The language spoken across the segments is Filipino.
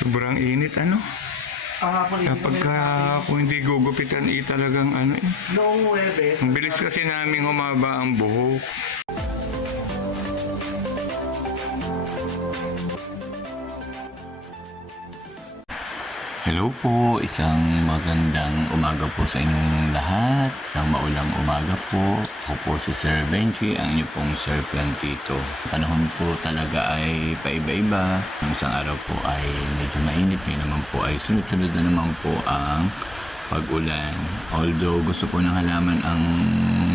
Sobrang init, ano? Kahapon Kapag kung hindi gugupitan, talagang ano eh. noong Huwebes, Ang bilis kasi namin humaba ang buhok. Hello po, isang magandang umaga po sa inyong lahat. Isang maulang umaga po. Ako po si Sir Benji, ang inyo pong Sir Plantito. Panahon po talaga ay paiba-iba. Ang isang araw po ay medyo mainit, may naman po ay sunod-sunod na naman po ang pag-ulan. Although gusto po ng halaman ang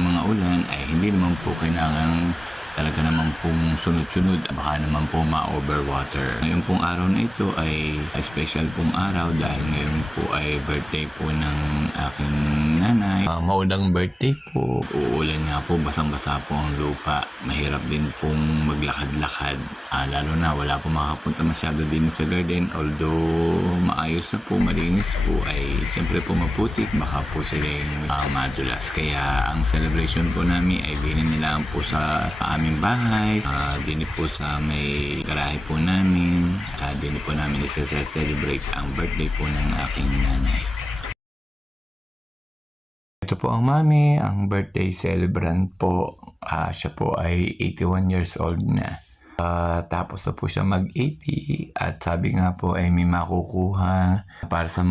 mga ulan, ay hindi naman po kailangan talaga naman pong sunod-sunod, baka naman po ma-overwater. Ngayon pong araw na ito ay special pong araw dahil ngayon po ay birthday po ng aking nanay. Maulang birthday po. Uulan nga po, basang-basa po ang lupa. Mahirap din pong maglakad-lakad. Lalo na wala po makapunta masyado din sa garden. Although maayos na po, malinis po, ay siyempre po maputik, baka po sila yung madulas. Kaya ang celebration po namin ay dinin nila po sa aming bahay, din po sa may garahe po namin, din po namin isa-celebrate ang birthday po ng aking nanay. Ito po ang mami, ang birthday celebrant po. Siya po ay 81 years old na. Tapos na po siya mag-80 at sabi nga po ay may makukuha para sa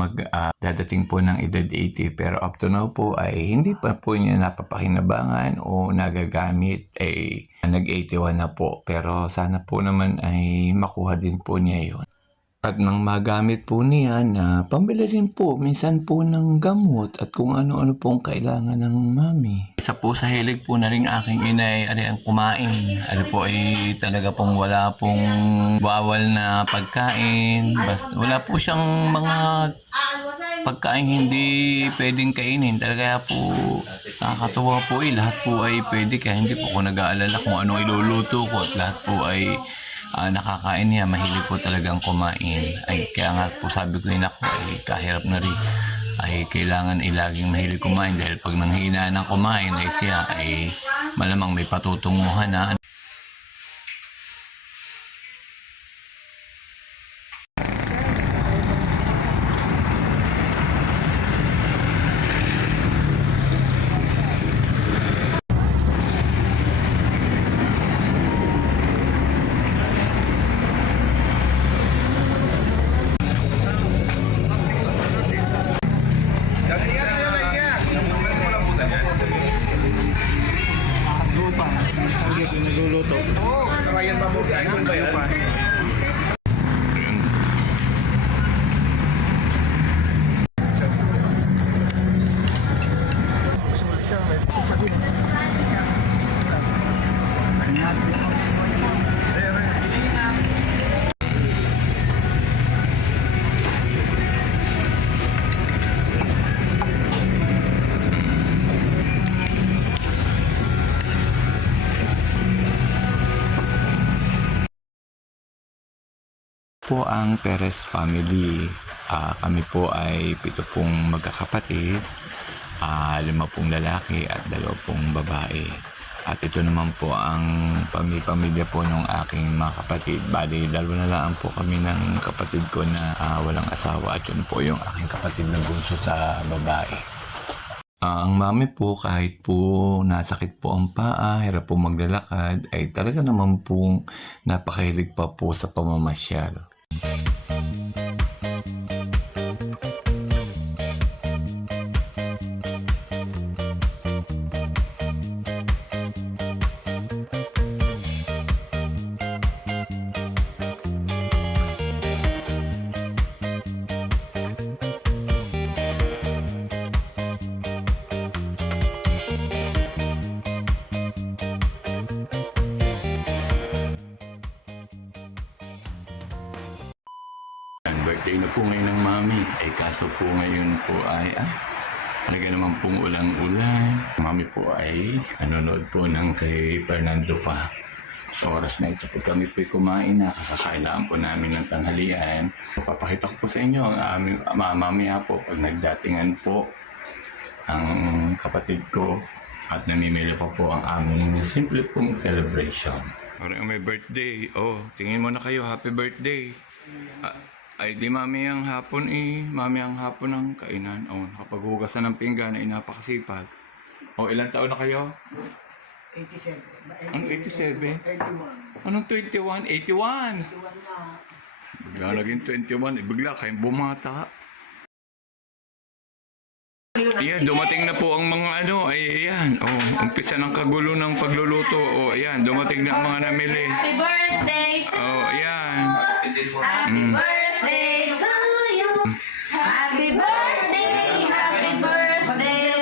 dadating po ng edad 80, pero up to now po ay hindi pa po niya napapakinabangan o nagagamit, ay nag-81 na po, pero sana po naman ay makuha din po niya yun. At nang magamit po niya na pambili din po minsan po ng gamot at kung ano-ano pong kailangan ng mami. Isa po sa hilig po na rin aking inay ang kumain. Po ay talaga pong wala pong bawal na pagkain. Basta wala po siyang mga pagkain hindi pwedeng kainin. Talaga po nakakatuwa po lahat po ay pwede, kaya hindi po ako nag-aalala kung anong iluluto ko at lahat po ay nakakain niya. Mahilig po talagang kumain. Ay kaya nga po sabi ko yun, ako ay kahirap na rin, ay kailangan laging mahilig kumain dahil pag nanghina ng kumain ay siya ay malamang may patutunguhan na. nagluluto. Oo, karayan pa mo si Idol ba yan? Po ang Perez family. Kami po ay 7 pong magkakapatid, 5 pong lalaki at 2 pong babae. At ito naman po ang pamilya po ng aking mga kapatid. Bali, 2 na lang po kami ng kapatid ko na walang asawa, at yun po yung aking kapatid na bunso sa babae. Ang mami po, kahit po nasakit po ang paa, hirap po maglalakad, ay talaga naman pong napakahilig pa po sa pamamasyal. Birthday na po ngayon ng mami, ay kaso po ngayon po ay talaga naman pong ulang-ulan. Mami po ay nanonood po ng kay Fernando pa. Sa oras na ito po kami po kumain na, kakakailangan po namin ng tanghalian. Papakita ko po sa inyo ang aming mamaya po pag nagdatingan po ang kapatid ko at namimili pa po ang aming simple pong celebration. Parang may birthday. Oh, tingin mo na kayo, happy birthday. Ay, di mamayang hapon mamayang hapon ang kainan. Oh, nakapaghugasan ng pinggan ay napakasipag. Oh, ilang taon na kayo? 87. Ang 87? 81. Anong 21? 81! Bigla naging 21. Bigla kayong bumata. Ayan, dumating na po ang mga ayan. Oh, umpisa ng kagulo ng pagluluto. Oh, ayan, dumating na ang mga namili. Happy birthday to Oh, ayan. Happy birthday to you. Happy birthday, happy birthday.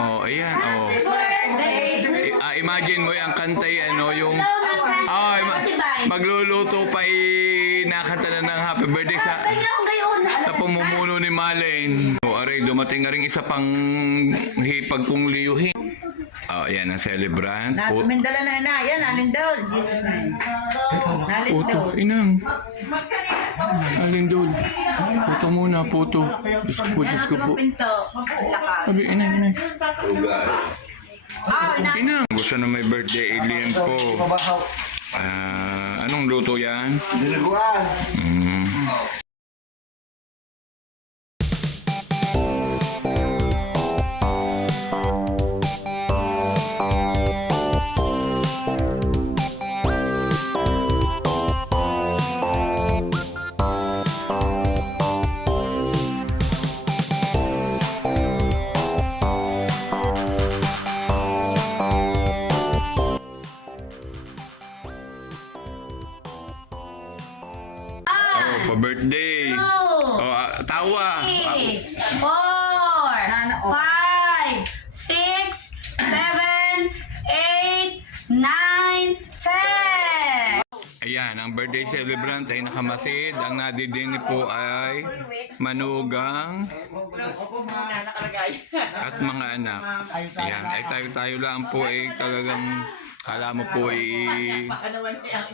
Oh, ayan. Oh. Birthday to you. Imagine mo yung kantay, yung... Oh, Magluluto pa nakanta na ng happy birthday sa pamumuno ni Malen. O aray, dumating na rin isa pang hipag kong liyuhin. Oh, yan ang celebrant. Tumindala na. Yan, Alindol. Jesus name. Puto, Alindol. inang. Alindol. Puto muna, puto. Diyos ko po. Pinto. Lakas. Sabi, inang. Oh, na. Inang. Gusto na may birthday alien po. Mabahaw. Anong luto yan? Dinaguan. Oh, pa-birthday. Oh, tawa. 3, 4, Sana all. 5, 6, 7, 8, 9, 10. Ayan, ang birthday celebrant ay nakamasid. Ang nadidini po ay manugang at mga anak. Ayan, ay tayo-tayo lang po talagang kala mo po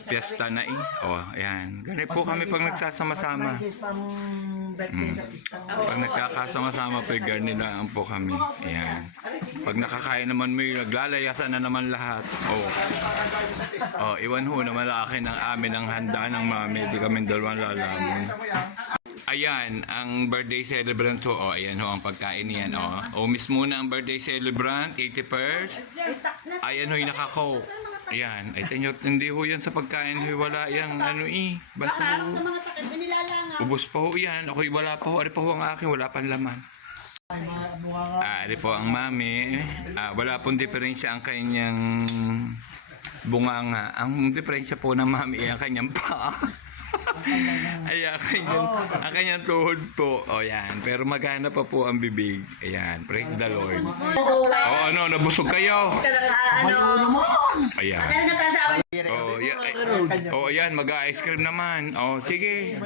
piyesta na Oh, ayan. Ganito po kami pag nagsasama-sama. Pag nagkakasama-sama po, ganito lang po kami. Ayan. Pag nakakain naman mo, naglalayasan na naman lahat. Oh, iwan ho na malaki ng amin ang handa ng mami. Di kami dalawang lalamon. Ayan, ang birthday celebrant ho. Oh, ayan ho ang pagkain niyan. Oh, miss muna ang birthday celebrant, 81st. Ayan ho, yung nakako. Ayan, ay tenyo, hindi ho yan sa pagkain ho. Wala yang basta ho. Ubus pa ho yan. Ako'y wala pa ho. Ari pa ho ang akin, wala pang laman. Ari po ang mami. Wala pong diferensya ang kanyang bunganga. Ang diferensya po ng mami ay ang kanyang paa. Ay, ang kanyang tuhod po. O yan. Pero magana pa po ang bibig. Ayan. Praise the Lord. Nabusog kayo. Ayan. Ayan. Mag-ice cream naman. Sige.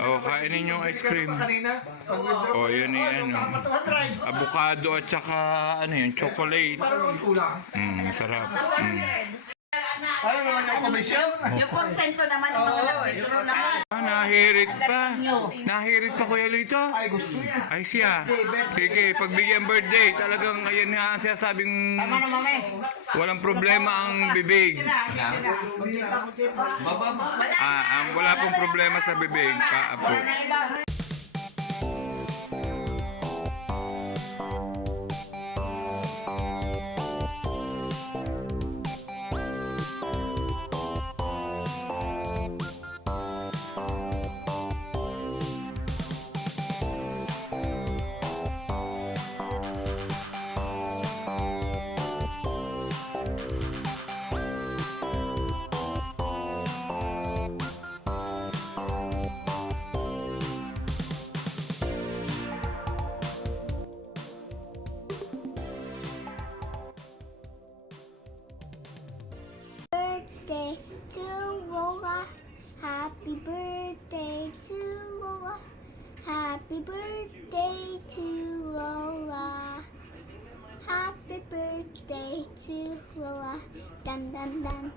Kainin yung ice cream. Kanina. Yan. Avocado at saka chocolate. Kulang. Sarap. Ano naman yung komisyon? Yung porsyento naman, yung mga nagtituro naman. Nahirit pa. Nahirit pa, Kuya Lito. Ay, gusto yan. Ay siya. Sige, pagbigyan birthday, talagang ayan nga ang sinasabing walang problema ang bibig. Wala pong problema sa bibig. Paapo. Birthday to Lola. Happy birthday to Lola. Happy birthday to Lola. Happy birthday to Lola. Dun dun dun.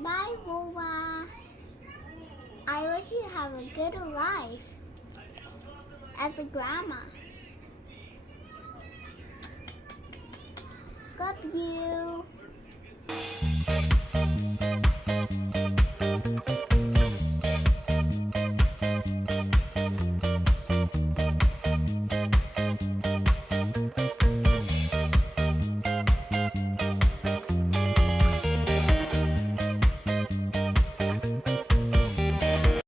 Bye, Lola. I wish you have a good life as a grandma. Love you.